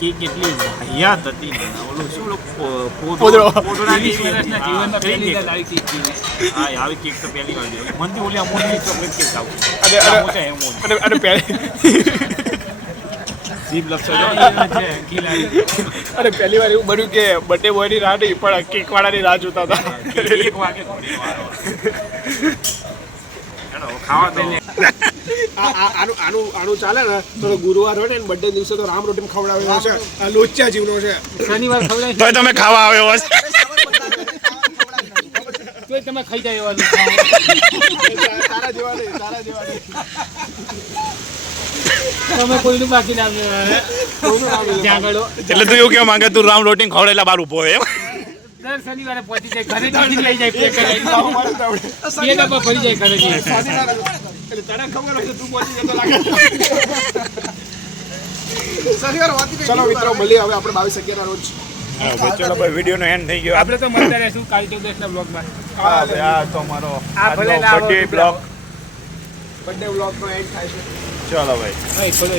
Cake કેટલી હયાત હતી ને ઓલું શું પોદળો. જીવનમાં પહેલી વાર આવી કેક પીને. હા આવી કેક તો પહેલી વાર જોઈ. મનથી ઓલી અમૂલની ચોકલેટ કેક ખાવું. મોટા એમ અને જીભ લપસો અરે પહેલી વાર એવું બન્યું કે બર્થડે બોયની રાહ નહીં પણ કેક વાળાની રાહ જોતા હતા. 1 વાગે ખાવા તો આનું ચાલે ને તો ગુરુવાર હોય ને બર્થડે દિવસે તો રામ રોટી ખવડાવેલો છે. આ લોચા જીવનો છે. શનિવાર ખવડાય તો તમે ખાવા આવ્યો હશે. તોય તમે ખાઈ જાય એવા તારા જેવા નહીં. તમે કોઈનું બાકી ના જાગડો એટલે તું એવું કેવા માંગે તું રામ રોટી ખવડાવેલા બાર ઉભો એમ. દર શનિવારે પહોંચી જાય ઘરે લઈ જાય પેક કરી બે ડબ્બા ભરી જાય ઘરે એટલે તને ખબર હોય તું પહોંચી જતો લાગે. ચલો મિત્રો મળીએ હવે આપણે 22 11 ના રોજ. ચલો ભાઈ વિડીયોનો એન્ડ થઈ ગયો. આપણે તો મળતા રહેશું કાલ 14 ના બ્લોગમાં. હા ભાઈ આ તો મારો ભલે બર્થડે બ્લોગ. બર્થડે વ્લોગ નો એન્ડ થાય છે. ચલો ભાઈ થોડો